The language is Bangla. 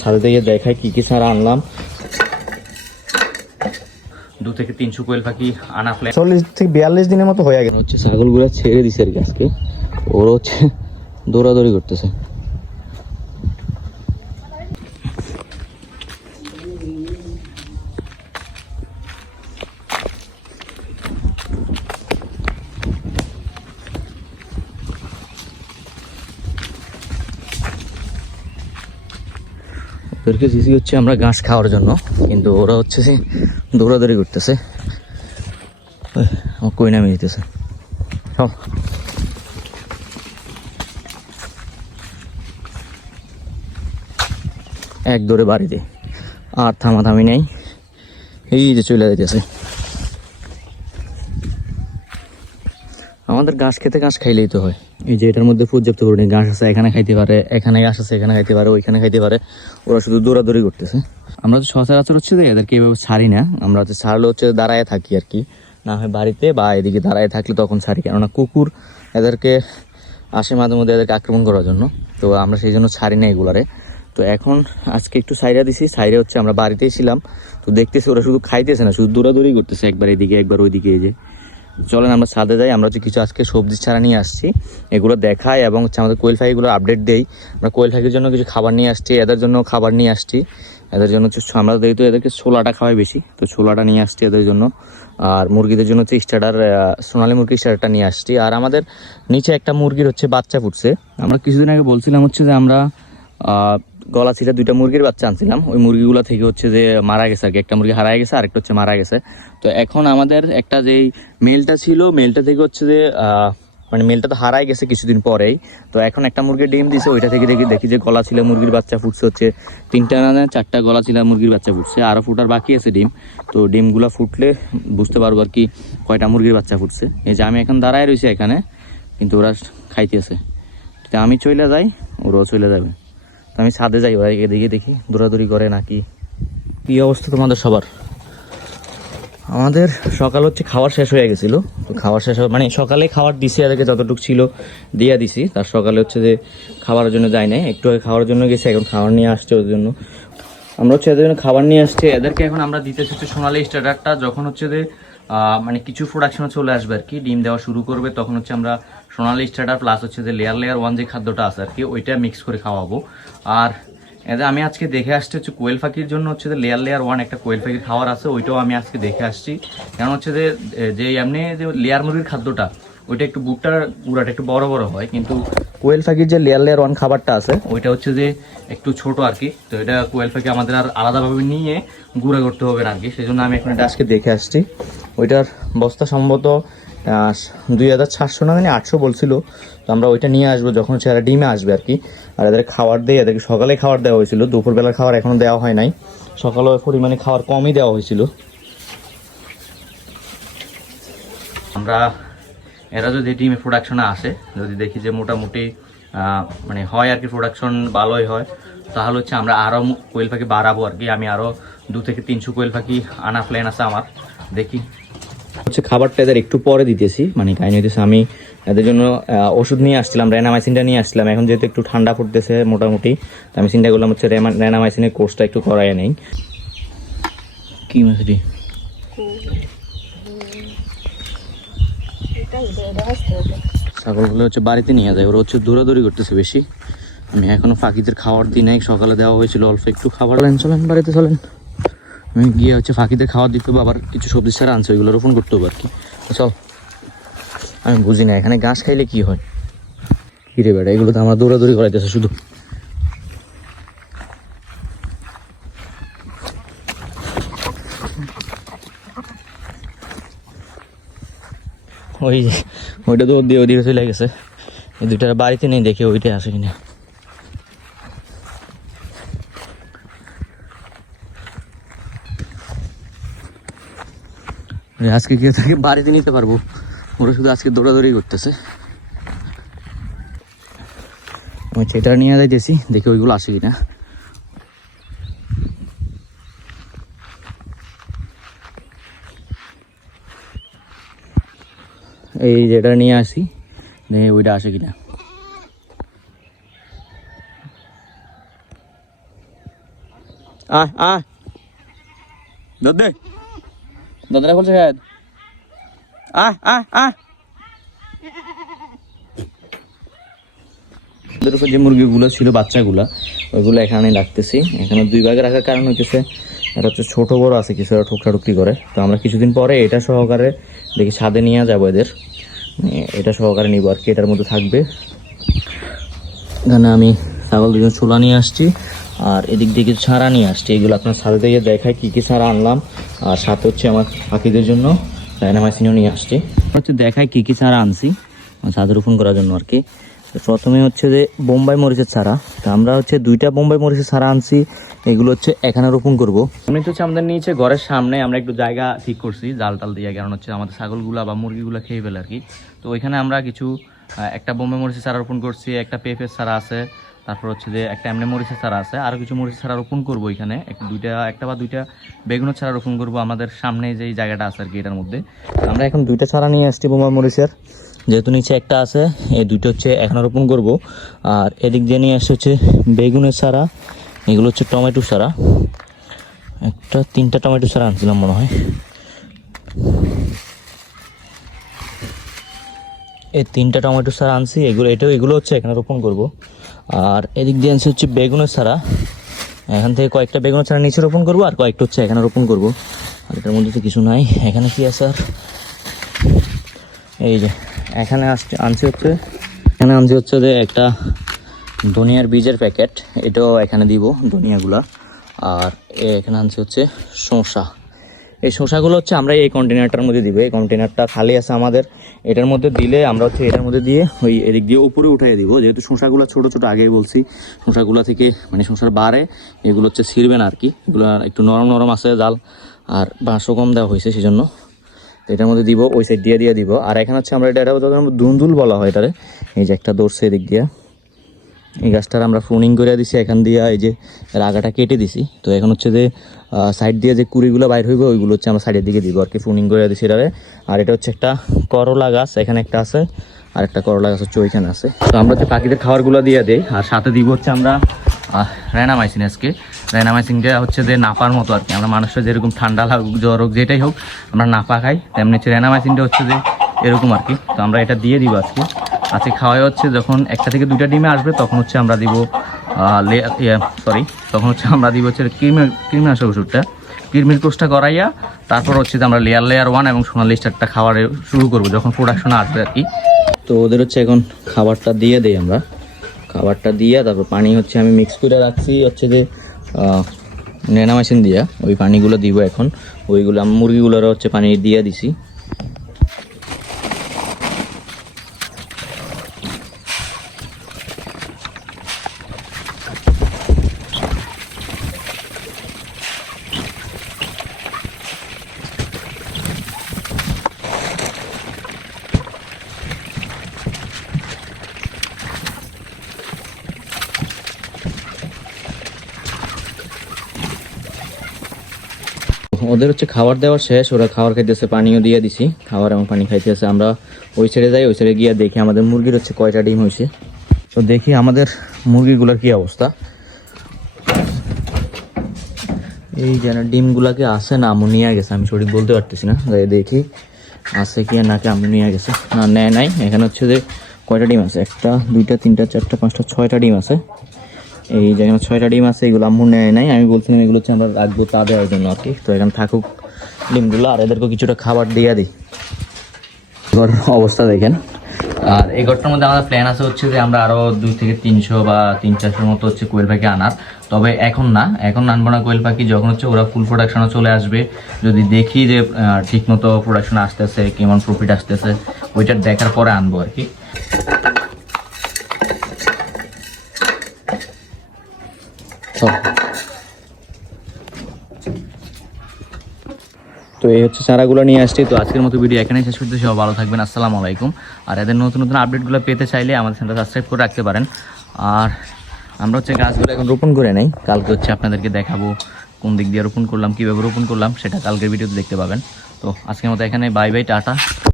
ছাদে থেকে দেখায় কি কি সার আনলাম। 2 থেকে 300 কোয়েল পাখি আনা প্ল্যান। 40 থেকে 42 দিনের মতো হয়ে গেল হচ্ছে। ছাগলগুলো ছেড়ে দিছে আর কি আজকে। ওরা হচ্ছে দৌড়াদৌড়ি করতেছে। ওদেরকে দিছি হচ্ছে আমরা ঘাস খাওয়ার জন্য, কিন্তু ওরা হচ্ছে দৌড়াদৌড়ি করতেছে। কই নামিয়ে দিতেছে সব। এক দৌড়ে বাড়িতে, আর থামাথামি নেই। এই যে চলে যাইতেছে। আমাদের ঘাস খেতে ঘাস খাইলেই তো হয়। এই যে এটার মধ্যে পর্যাপ্ত পরিমাণে ঘাস আছে, এখানে খাইতে পারে, এখানে ঘাস আছে, এখানে খাইতে পারে, ওইখানে খাইতে পারে। ওরা শুধু দৌড়াদৌড়ি করতেছে। আমরা তো সচরাচর হচ্ছে যে এদেরকে এইভাবে ছাড়ি না। আমরা হচ্ছে ছাড়লে হচ্ছে দাঁড়ায় থাকি আর কি, না হয় বাড়িতে বা এদিকে দাঁড়ায় থাকলে তখন ছাড়ি। কেননা কুকুর এদেরকে আসে মাঝে মধ্যে এদেরকে আক্রমণ করার জন্য, তো আমরা সেই জন্য ছাড়ি না এগুলারে। তো এখন আজকে একটু সাইরা দিছি। সাইরে হচ্ছে আমরা বাড়িতেই ছিলাম, তো দেখতেছি ওরা শুধু খাইতেছে না, শুধু দৌড়াদৌড়ি করতেছে, একবার এদিকে একবার ওইদিকে। এই যে চলেন আমরা ছাদে যাই। আমরা হচ্ছে কিছু আজকে সবজি ছাড়া নিয়ে আসছি, এগুলো দেখাই এবং হচ্ছে আমাদের কোয়েল পাখিগুলো আপডেট দেই। আমরা কোয়েল পাখির জন্য কিছু খাবার নিয়ে আসছি, এদের জন্য খাবার নিয়ে আসছি। এদের জন্য হচ্ছে আমরা যেহেতু এদেরকে ছোলাটা খাওয়াই বেশি, তো ছোলাটা নিয়ে আসছি এদের জন্য। আর মুরগিদের জন্য হচ্ছে স্টার্টার, সোনালী মুরগির স্টার্টারটা নিয়ে আসছি। আর আমাদের নিচে একটা মুরগির হচ্ছে বাচ্চা ফুটছে। আমরা কিছুদিন আগে বলছিলাম হচ্ছে যে আমরা গলা ছিঁড়ে 2টা মুরগির বাচ্চা আনছিলাম। ওই মুরগিগুলো থেকে হচ্ছে যে মারা গেছে আর কি, একটা মুরগি হারায় গেছে, আরেকটা হচ্ছে মারা গেছে। তো এখন আমাদের একটা যেই মেলটা ছিল, মেলটা থেকে হচ্ছে যে মানে মেলটা তো হারাই গেছে কিছুদিন পরেই। তো এখন একটা মুরগির ডিম দিছে, ওইটা থেকে দেখি যে গলা ছিল মুরগির বাচ্চা ফুটছে হচ্ছে 3টা না 4টা গলা ছিল মুরগির বাচ্চা ফুটছে। আরও ফুটার বাকি আছে ডিম। তো ডিমগুলো ফুটলে বুঝতে পারবো আর কি কয়টা মুরগির বাচ্চা ফুটছে। এই যে আমি এখন দাঁড়ায় রয়েছি এখানে, কিন্তু ওরা খাইতেছে। আমি চলে যাই, ওরাও চলে যাবে। তো আমি ছাদে যাই, ওরা এদিকে দেখি দৌড়াদৌড়ি করে নাকি। কি অবস্থা তোমাদের সবার? আমাদের সকাল হচ্ছে খাওয়ার শেষ হয়ে গেছিলো। তো খাওয়ার শেষ মানে সকালে খাবার দিছি এদেরকে, যতটুকু ছিল দিয়ে দিছি। তার সকালে হচ্ছে যে খাওয়ার জন্য যাই নাই, একটু আগে খাওয়ার জন্য গেছি, এখন খাবার নিয়ে আসছে ওদের জন্য। আমরা হচ্ছে এদের জন্য খাবার নিয়ে আসছি। এদেরকে এখন আমরা দিতেছি হচ্ছে সোনালী স্টার্টারটা। যখন হচ্ছে যে মানে কিছু প্রোডাকশনে চলে আসবে আর কি, ডিম দেওয়া শুরু করবে, তখন হচ্ছে আমরা সোনালী স্টার্টার প্লাস হচ্ছে যে লেয়ার 1 যে খাদ্যটা আছে আর কি, ওইটা মিক্স করে খাওয়াবো। আর এদের আমি আজকে দেখে আসছি হচ্ছে কোয়েল পাখির জন্য হচ্ছে যে লেয়ার 1 একটা কোয়েল পাখির খাবার আছে, ওইটাও আমি আজকে দেখে আসছি। কারণ হচ্ছে যে এমনি যে লেয়ার মুরগির খাদ্যটা, ওইটা একটু গুড়াটা একটু বড় বড় হয়, কিন্তু কোয়েল পাখির যে লেয়ার 1 খাবারটা আছে ওইটা হচ্ছে যে একটু ছোট আর কি। তো এটা কোয়েল পাখি আমাদের আর আলাদাভাবে নিয়ে গুঁড়া করতে হবে না আর কি, সেই জন্য আমি এখন এটা আজকে দেখে আসছি। ওইটার বস্তা সম্ভবত 2700 না 800 বলছিল। তো আমরা ওইটা নিয়ে আসবো যখন সেটা ডিমে আসবে আর কি। আর এদের খাবার দিয়ে, এদেরকে সকালে খাবার দেওয়া হয়েছিল, দুপুরবেলার খাবার এখনও দেওয়া হয় নাই। সকালে পরিমাণে খাবার কমই দেওয়া হয়েছিল। আমরা এরা যদি ডিমে প্রোডাকশনে আসে, যদি দেখি যে মোটামুটি মানে হয় আর কি, প্রোডাকশন ভালোই হয়, তাহলে হচ্ছে আমরা আরও কোয়েল পাখি বাড়াবো আর কি। আমি আরও 2 থেকে 300 কোয়েল পাখি আনা প্ল্যান আছে আমার। দেখি হচ্ছে খাবারটা এদের একটু পরে দিতেছি, মানে কাহিনী হইতেছে আমি এদের জন্য ওষুধ নিয়ে আসছিলাম, রেনামাইসিনটা নিয়ে আসছিলাম। এখন যেহেতু একটু ঠান্ডা পড়তেছে মোটামুটি, তো আমি চিন্তা করলাম হচ্ছে রেনামাইসিনের কোর্সটা একটু করাই নেই। কি মাছটি ছাগলগুলো হচ্ছে বাড়িতে নিয়ে যায়, ওরা হচ্ছে দৌড়াদৌড়ি করতেছে বেশি। আমি এখনো ফাঁকিদের খাবার দিই নাই, সকালে দেওয়া হয়েছিল অল্প একটু খাবার। চলেন বাড়িতে চলেন। আমি গিয়ে হচ্ছে ফাঁকিদের খাবার দিতে হবে, আবার কিছু সবজি ছাড়া আনছে, ওইগুলো রোপণ করতে হবে আর কি। চল, আমি বুঝি না এখানে ঘাস খাইলে কি হয়। কি রে বেটা, এগুলো তো আমার দৌড়াদৌড়ি করাইতেছে শুধু। ওই ওইটা তো দিয়ে ওদিকে চলে গেছে। এই দুইটা বাড়িতে নেই, দেখে ওইটাই আসে কিনা। আজকে কি তাকে বাড়িতে নিতে পারবো? ওরা শুধু আজকে দৌড়াদৌড়ি করতেছে। আমি সেটা নিয়ে যাইতেছি, দেখি ওইগুলো আসে কিনা। এই যেটা নিয়ে আসি, ওইটা আসে কিনা। আয় আয় দুধ দে, দাদারা বলছে শায়দ আয় আয় আয়। ওদের উপর যে মুরগিগুলো ছিল বাচ্চাগুলা ওইগুলো এখানে রাখতেছি। এখানে দুই ভাগে রাখার কারণ হচ্ছে এটা হচ্ছে ছোটো বড়ো আছে, কিছু ঠুকরি করে। তো আমরা কিছুদিন পরে এটা সহকারে দেখি ছাদে নিয়ে যাবো এদের, এটা সহকারে নিবো আর কি, এটার মধ্যে থাকবে। এখানে আমি ছাগল দুজন ছোলা নিয়ে আসছি আর এদিক দিয়ে কিছু ছাড়া নিয়ে আসছি। এগুলো আপনার ছাদে দিয়ে দেখায় কী কী ছাড়া আনলাম। আর সাথে হচ্ছে আমার পাখিদের জন্য ডায়নামাইসিনও নিয়ে আসছি। হচ্ছে দেখায় কী কী ছাড়া আনছি ছাদে রোপণ করার জন্য আর কি। প্রথমে হচ্ছে যে বোম্বাই মরিচের চারা। তো আমরা হচ্ছে 2টা বোম্বাই মরিচের চারা আনছি, এগুলো হচ্ছে এখানে রোপণ করবো। এমনি হচ্ছে আমাদের নিচে ঘরের সামনে আমরা একটু জায়গা ঠিক করছি জাল টাল দিয়ে, কারণ হচ্ছে আমাদের ছাগলগুলা বা মুরগিগুলো খেয়ে ফেলে আর কি। তো ওইখানে আমরা কিছু একটা বোম্বাই মরিচের চারা রোপণ করছি, একটা পেঁপের চারা আছে, তারপর হচ্ছে যে একটা এমনি মরিচের চারা আছে, আরও কিছু মরিচের চারা রোপণ করবো এখানে। একটা বা দুইটা বেগুনের চারা রোপণ করবো আমাদের সামনে যেই জায়গাটা আছে আর কি এটার মধ্যে। আমরা এখন 2টা চারা নিয়ে আসছি বোম্বাই মরিচের, যেহেতু নিচে একটা আছে, এই 2টো হচ্ছে এখন রোপণ করব। আর এদিক দিয়ে নিয়ে আসছে হচ্ছে বেগুনের চারা, এগুলো হচ্ছে টমেটো চারা, 3টা টমেটো চারা আনছিলাম মনে হয়। এই 3টা টমেটো চারা আনছি, এগুলো হচ্ছে এখানে রোপণ করব। আর এদিক দিয়ে আনছি হচ্ছে বেগুনের চারা, এখান থেকে কয়েকটা বেগুনের চারা নিচে রোপণ করব আর কয়েকটা হচ্ছে এখানে রোপণ করব। আর এটার মধ্যে তো কিছু নাই। এখানে কি আছে আর, এই যে এখানে আনছি হচ্ছে যে একটা ধনিয়ার বীজের প্যাকেট, এটাও এখানে দিব ধনিয়াগুলা। আর এখানে আনছি হচ্ছে শসা, এই শসাগুলো হচ্ছে আমরা এই কন্টেনারটার মধ্যে দিব। এই কন্টেনারটা খালি আছে আমাদের, এটার মধ্যে দিলে আমরা হচ্ছে এটার মধ্যে দিয়ে ওই এদিক দিয়ে উপরে উঠাই দিব। যেহেতু শসাগুলো ছোটো ছোটো, আগেই বলছি শসাগুলো থেকে মানে শসার বারে এগুলো হচ্ছে ছিঁড়বে না আর কি, এগুলো একটু নরম নরম আছে জাল, আর বাঁশও কম দেওয়া হয়েছে সেজন্য এটার মধ্যে দিব, ওই সাইড দিয়ে দিব। আর এখানে হচ্ছে আমরা এটা ধুন্দুল বলা হয় এটারে। এই যে একটা দৌড়ছে এদিক দিয়া, এই গাছটার আমরা প্রুনিং করে দিছি এখান দিয়ে, এই যে আগাটা কেটে দিছি। তো এখন হচ্ছে যে সাইড দিয়ে যে কুড়িগুলো বাইর হইবে ওইগুলো হচ্ছে আমরা সাইডের দিকে দিব আর কি, প্রুনিং করে দিছি এটারে। আর এটা হচ্ছে একটা করলা গাছ, এখানে একটা আছে, আর একটা করলা গাছ হচ্ছে ওইখানে আছে। তো আমরা হচ্ছে পাখিদের খাবারগুলো দিয়ে দিই, আর সাথে দিব হচ্ছে আমরা রেনামাইসিন। আজকে রেনামাইসিনটা হচ্ছে যে নাপার মতো আর কি, আমরা মানুষের যেরকম ঠান্ডা লাগুক জ্বর হোক যেটাই হোক আমরা নাপা খাই, তেমনি হচ্ছে রেনামাইসিনটা হচ্ছে যে এরকম আর কি। তো আমরা এটা দিয়ে দিব আজকে খাওয়াই হচ্ছে যখন 1টা থেকে 2টা ডিমে আসবে তখন হচ্ছে আমরা দিব তখন হচ্ছে আমরা দিব হচ্ছে কৃমিনাশক ওষুধটা, কৃমির কোষটা করাইয়া তারপর হচ্ছে যে আমরা লেয়ার 1 এবং সোনালি স্টারটা খাওয়ারে শুরু করবো যখন প্রোডাকশন আসবে আর কি। তো ওদের হচ্ছে এখন খাবারটা দিয়ে দেই আমরা, খাবারটা দিয়ে তারপর পানি হচ্ছে আমি মিক্স করে রাখছি হচ্ছে যে রেনামাইসিন দিয়া, ওই পানিগুলো দিব এখন। ওইগুলো মুরগিগুলোরও হচ্ছে পানি দিয়ে দিছি। ওদের হচ্ছে খাবার দেওয়ার শেষ, ওরা খাবার খাইতেছে, পানিও দিয়ে দিছি, খাবার এবং পানি খাইতেছে। আমরা ওই সাইডে যাই, ওই সাইডে গিয়ে দেখি আমাদের মুরগির হচ্ছে কয়টা ডিম হয়েছে। তো দেখি আমাদের মুরগিগুলোর কি অবস্থা। এই যেন ডিমগুলাকে আসে না আমু নিয়ে গেছে, আমি সঠিক বলতে পারতেছি না, দেখি আছে কি নাকি আমু নিয়ে গেছে। না নেয় নাই। এখানে হচ্ছে যে কয়টা ডিম আছে, 1টা 2টা 3টা 4টা 5টা 6টা ডিম আছে। এই যেখানে 6টা ডিম আছে এগুলো আম্মু নেয় নাই, আমি বলছিলাম এগুলো হচ্ছে আমরা রাখবো তা দেওয়ার জন্য আর কি। তো এখানে থাকুক ডিমগুলো, আর এদেরকে কিছুটা খাবার দিয়ে দিই। অবস্থা দেখেন। আর এই ঘরটার মধ্যে আমাদের প্ল্যান আছে হচ্ছে যে আমরা আরও 2 থেকে 300 বা 300-400 মতো হচ্ছে কোয়েল পাখি আনার। তবে এখন আনবো না কোয়েল পাখি, যখন হচ্ছে ওরা ফুল প্রোডাকশনে চলে আসবে, যদি দেখি যে ঠিক মতো প্রোডাকশন আসতেছে, কেমন প্রফিট আসতেছে, ওইটা দেখার পরে আনবো আর কি। তো এই হচ্ছে চারাগুলো নিয়ে আসছি। তো আজকের মতো ভিডিও এখানেই শেষ করতে, সবাই ভালো থাকবেন, আসসালামু আলাইকুম। আর এদের নতুন নতুন আপডেটগুলো পেতে চাইলে আমাদের চ্যানেলটা সাবস্ক্রাইব করে রাখতে পারেন। আর আমরা হচ্ছে গাছগুলো এখন রোপণ করে নেই, কালকে হচ্ছে আপনাদেরকে দেখাবো কোন দিক দিয়ে রোপণ করলাম, কীভাবে রোপণ করলাম, সেটা কালকের ভিডিওতে দেখতে পাবেন। তো আজকের মতো এখানে বাই বাই, টাটা।